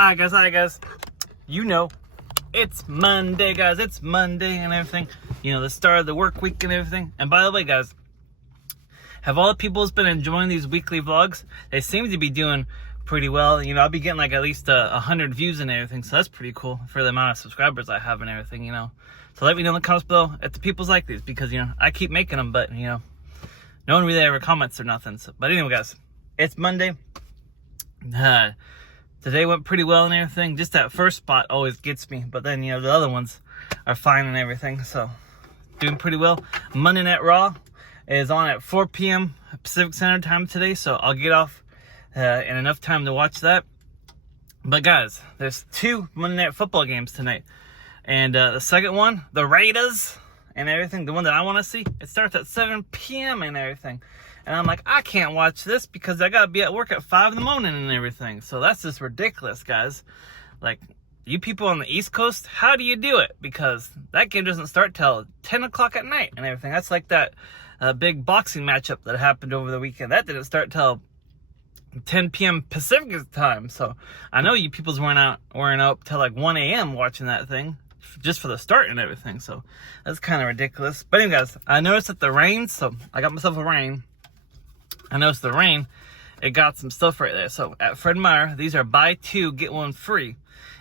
Alright guys, you know, it's Monday guys, it's Monday and everything, you know, the start of the work week and everything. And by the way guys, have all the people been enjoying these weekly vlogs? They seem to be doing pretty well. You know, I'll be getting like at least 100 views and everything, so that's pretty cool for the amount of subscribers I have and everything, you know. So let me know in the comments below if the people's like these, because, you know, I keep making them, but, you know, no one really ever comments or nothing. So, but anyway guys, it's Monday. Today went pretty well and everything. Just that first spot always gets me, but then, you know, the other ones are fine and everything, so doing pretty well. Monday Night Raw is on at 4 p.m. Pacific Standard Time today, so I'll get off in enough time to watch that. But guys, there's 2 Monday Night Football games tonight, and the second one, the Raiders and everything, the one that I want to see, it starts at 7 p.m. and everything. And I'm like, I can't watch this because I gotta be at work at 5 in the morning and everything. So that's just ridiculous, guys. Like, you people on the East Coast, how do you do it? Because that game doesn't start till 10 o'clock at night and everything. That's like that big boxing matchup that happened over the weekend. That didn't start till 10 p.m. Pacific time. So I know you people's weren't up till like 1 a.m. watching that thing, just for the start and everything. So that's kind of ridiculous. But anyway, guys, I noticed that the rain, so I got myself a rain. I noticed the rain, it got some stuff right there. So at Fred Meyer, these are buy 2, get 1 free.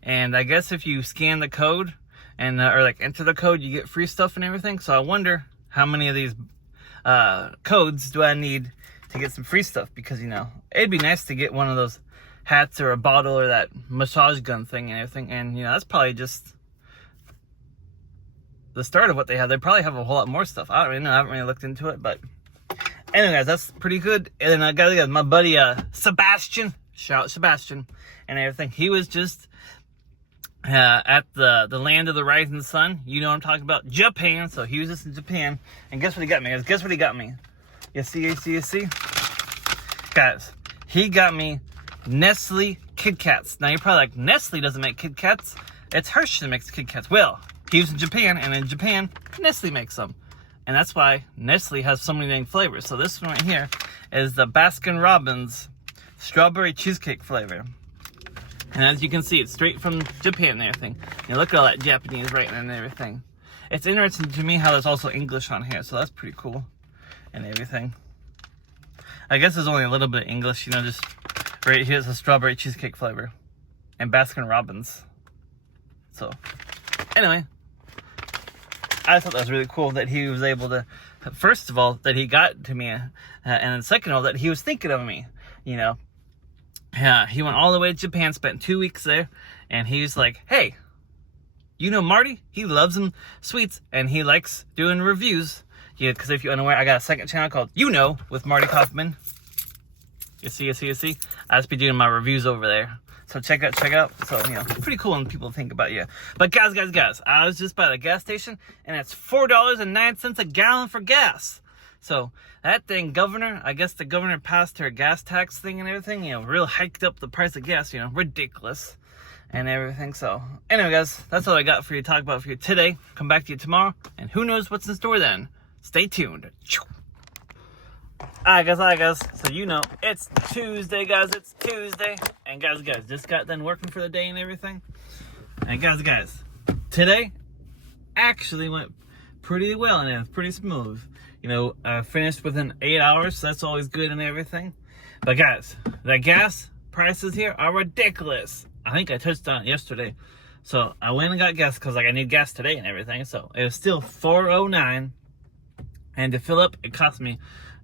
And I guess if you scan the code and or like enter the code, you get free stuff and everything. So I wonder how many of these codes do I need to get some free stuff, because, you know, it'd be nice to get one of those hats or a bottle or that massage gun thing and everything. And, you know, that's probably just the start of what they have. They probably have a whole lot more stuff. I don't really know. I haven't really looked into it, but anyway, guys, that's pretty good. And then I got my buddy Sebastian, shout out Sebastian and everything. He was just at the land of the rising sun. You know what I'm talking about, Japan. So he was just in Japan, and guess what he got me, guys? Guess what he got me? You see? Guys, he got me Nestle Kit Kats. Now you're probably like, Nestle doesn't make Kit Kats. It's Hershey that makes Kit Kats. Well, he was in Japan, and in Japan, Nestle makes them. And that's why Nestle has so many dang flavors. So this one right here is the Baskin-Robbins strawberry cheesecake flavor. And as you can see, it's straight from Japan and everything. You know, look at all that Japanese writing and everything. It's interesting to me how there's also English on here, so that's pretty cool and everything. I guess there's only a little bit of English, you know, just right here's a strawberry cheesecake flavor and Baskin-Robbins. So anyway, I thought that was really cool that he was able to, first of all, that he got to me, and then second of all, that he was thinking of me, you know. Yeah, he went all the way to Japan, spent 2 weeks there, and he's like, hey, you know Marty? He loves them sweets, and he likes doing reviews. Yeah, because if you're unaware, I got a second channel called You Know with Marty Kauffman. You see? I just be doing my reviews over there. So check it out. So, you know, pretty cool when people think about you. But guys, I was just by the gas station, and it's $4.09 a gallon for gas. So that thing, I guess the governor passed her gas tax thing and everything, you know, real hiked up the price of gas, you know, ridiculous and everything. So anyway, guys, that's all I got for you to talk about for you today. Come back to you tomorrow, and who knows what's in store then. Stay tuned. Alright guys, so you know, it's Tuesday, guys, it's Tuesday. And guys, just got done working for the day and everything. And guys, today actually went pretty well and it was pretty smooth. You know, I finished within 8 hours, so that's always good and everything. But guys, the gas prices here are ridiculous. I think I touched on it yesterday. So I went and got gas because, like, I need gas today and everything. So it was still $4.09. And to fill up, it cost me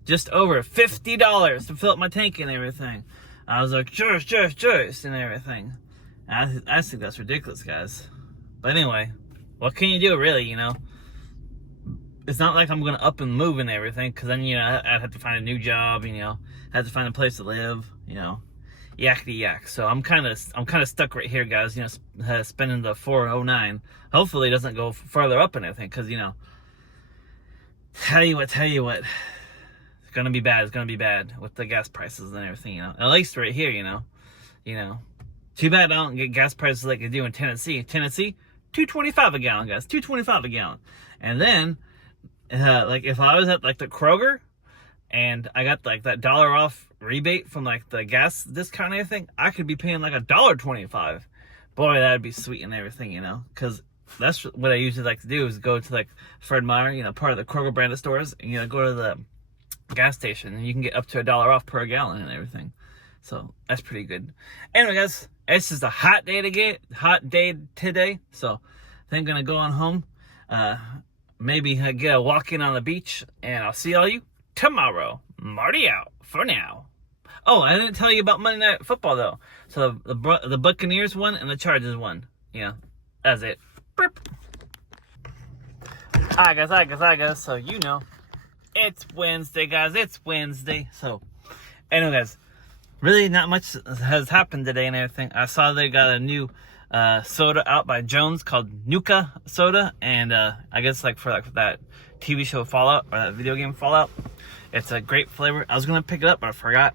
just over $50 to fill up my tank and everything. I was like, just and everything. And I think that's ridiculous, guys. But anyway, what can you do, really, you know? It's not like I'm going to up and move and everything, because then, you know, I'd have to find a new job, you know, have to find a place to live, you know, yakety yak. So I'm kind of stuck right here, guys, you know, spending the $4.09. Hopefully it doesn't go further up and everything, because, you know, tell you what, it's gonna be bad with the gas prices and everything, you know. At least right here, you know. Too bad I don't get gas prices like I do in Tennessee. Tennessee, $2.25 a gallon, guys. $2.25 a gallon. And then, like, if I was at like the Kroger, and I got like that $1 off rebate from like the gas discount and everything, I could be paying like $1.25. Boy, that'd be sweet and everything, you know, because that's what I usually like to do is go to like Fred Meyer, you know, part of the Kroger branded stores, and you know, go to the gas station and you can get up to $1 off per gallon and everything. So that's pretty good. Anyway, guys, it's just a hot day today. So I think I'm gonna go on home. Maybe get a walk in on the beach, and I'll see all you tomorrow. Marty out for now. Oh, I didn't tell you about Monday Night Football though. So the Buccaneers won and the Chargers won. Yeah, that's it. Burp. Hi guys. So you know, it's Wednesday, guys. It's Wednesday. So anyway, guys, really not much has happened today and everything. I saw they got a new soda out by Jones called Nuka soda, and I guess like for that TV show Fallout or that video game Fallout, it's a great flavor. I was gonna pick it up, but I forgot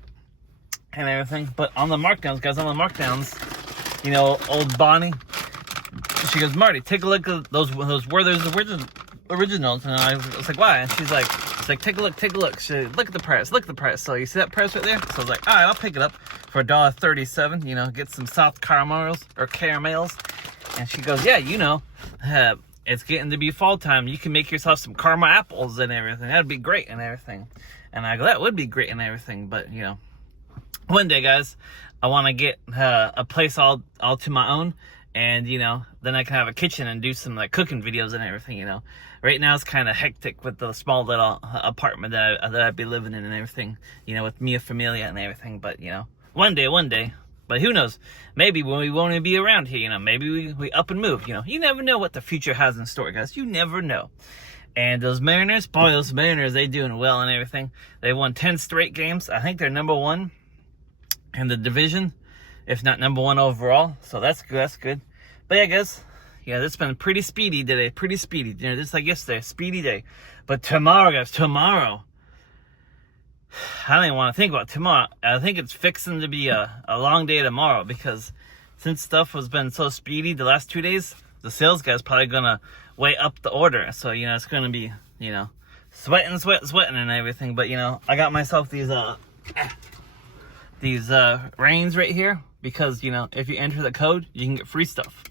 and everything. But on the markdowns, guys, you know, old Bonnie, she goes, Marty, take a look at those Werther's originals, and I was like, why? And she's like, take a look. She said, look at the price. So you see that price right there? So I was like, all right, I'll pick it up for $1.37. You know, get some soft caramels. And she goes, yeah, you know, it's getting to be fall time. You can make yourself some caramel apples and everything. That'd be great and everything. And I go, that would be great and everything. But you know, one day, guys, I want to get a place all to my own. And, you know, then I can have a kitchen and do some, like, cooking videos and everything, you know. Right now, it's kind of hectic with the small little apartment that I'd be living in and everything, you know, with Mia Familia and everything. But, you know, one day. But who knows? Maybe when we won't even be around here, you know, maybe we up and move, you know. You never know what the future has in store, guys. You never know. And those Mariners, they doing well and everything. They won 10 straight games. I think they're number 1 in the division, if not number 1 overall. So that's good. But yeah, guys, it's been pretty speedy today. You know, just like yesterday, speedy day. But tomorrow, guys, I don't even want to think about tomorrow. I think it's fixing to be a long day tomorrow, because since stuff has been so speedy the last 2 days, the sales guy's probably going to weigh up the order. So, you know, it's going to be, you know, sweating and everything. But, you know, I got myself these reins right here, because, you know, if you enter the code, you can get free stuff.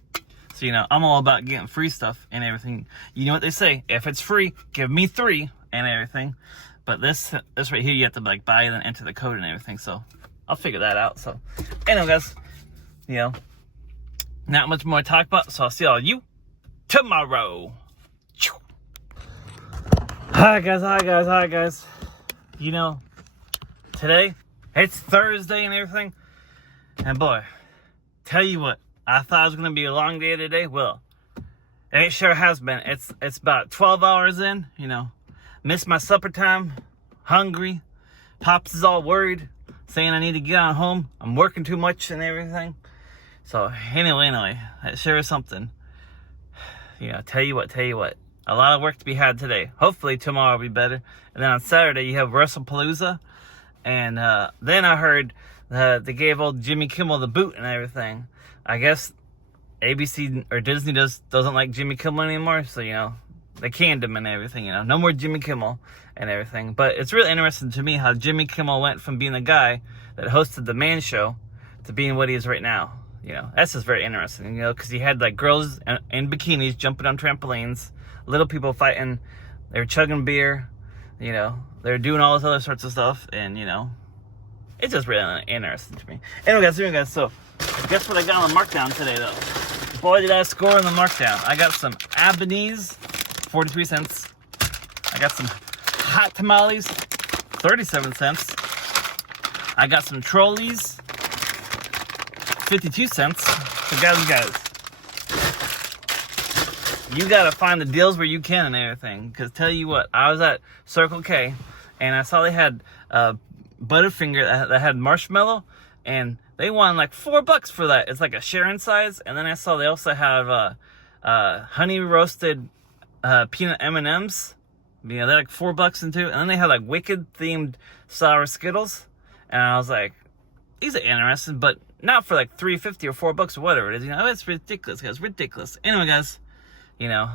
So, you know, I'm all about getting free stuff and everything. You know what they say, if it's free, give me 3 and everything. But this right here, you have to like buy and then enter the code and everything. So I'll figure that out. So anyway, guys, you know, not much more to talk about. So I'll see all you tomorrow. Hi guys. You know, today it's Thursday and everything. And boy, tell you what, I thought it was going to be a long day today. Well, it sure has been. It's about 12 hours in, you know. Missed my supper time. Hungry. Pops is all worried, saying I need to get on home. I'm working too much and everything. So anyway, that sure is something. You know, tell you what. A lot of work to be had today. Hopefully tomorrow will be better. And then on Saturday, you have WrestlePalooza. And then I heard they gave old Jimmy Kimmel the boot and everything. I guess ABC or Disney doesn't like Jimmy Kimmel anymore, so, you know, they canned him and everything, you know. No more Jimmy Kimmel and everything. But it's really interesting to me how Jimmy Kimmel went from being the guy that hosted the Man Show to being what he is right now. You know, that's just very interesting, you know, because he had, like, girls in bikinis jumping on trampolines, little people fighting, they were chugging beer, you know, they were doing all this other sorts of stuff, and, you know, it's just really interesting to me. Anyway, guys, so guess what I got on the markdown today, though? Boy, did I score on the markdown. I got some Abenese, 43 cents. I got some hot tamales, 37 cents. I got some trolleys, 52 cents. So guys, you gotta find the deals where you can and everything. Because tell you what, I was at Circle K, and I saw they had Butterfinger that had marshmallow, and they won like $4 for that. It's like a sharing size. And then I saw they also have honey roasted peanut M&Ms. You know, they're like $4 and 2. And then they had like Wicked themed sour Skittles. And I was like, these are interesting, but not for like $3.50 or $4 or whatever it is. You know, it's ridiculous, guys. Ridiculous. Anyway, guys, you know,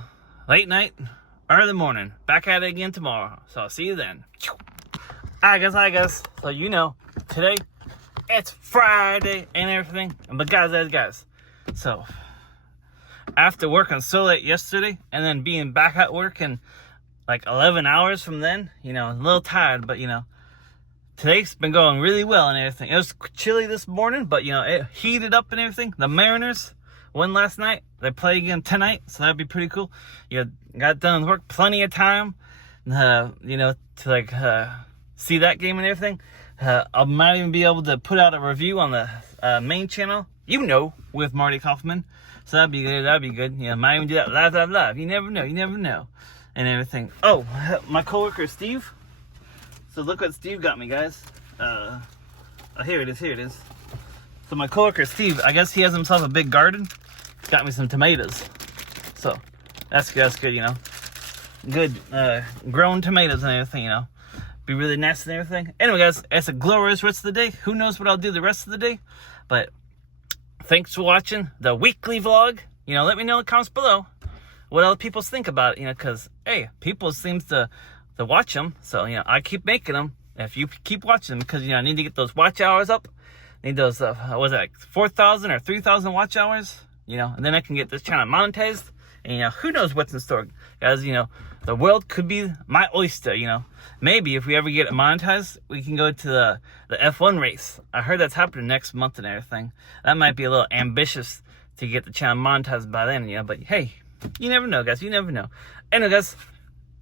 late night, early morning. Back at it again tomorrow. So I'll see you then. I guess. So you know, today it's Friday and everything. But guys. So after working so late yesterday and then being back at work in like 11 hours from then, you know, a little tired, but you know, today's been going really well and everything. It was chilly this morning, but you know, it heated up and everything. The Mariners won last night. They play again tonight, so that'd be pretty cool. You got done with work, plenty of time, you know, to like see that game and everything. I might even be able to put out a review on the main channel, you know, with Marty Kauffman. So that'd be good. You know, might even do that live. You never know. And everything. Oh, my coworker Steve. So look what Steve got me, guys. Here it is. So my coworker Steve, I guess he has himself a big garden. Got me some tomatoes. So that's good, you know. Good grown tomatoes and everything, you know. Be really nice and everything. Anyway, guys, it's a glorious rest of the day. Who knows what I'll do the rest of the day? But thanks for watching the weekly vlog. You know, let me know in the comments below what other people think about it, you know, because, hey, people seems to watch them. So, you know, I keep making them. If you keep watching them, because, you know, I need to get those watch hours up. I need those, what was it, like 4,000 or 3,000 watch hours, you know, and then I can get this channel monetized. And, you know, who knows what's in store. Guys, you know, the world could be my oyster, you know. Maybe if we ever get it monetized, we can go to the F1 race. I heard that's happening next month and everything. That might be a little ambitious to get the channel monetized by then, you know. But, hey, you never know, guys. You never know. Anyway, guys,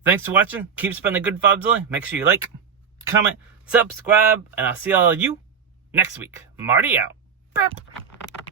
thanks for watching. Keep spending good vibes away. Make sure you like, comment, subscribe, and I'll see all of you next week. Marty out. Burp.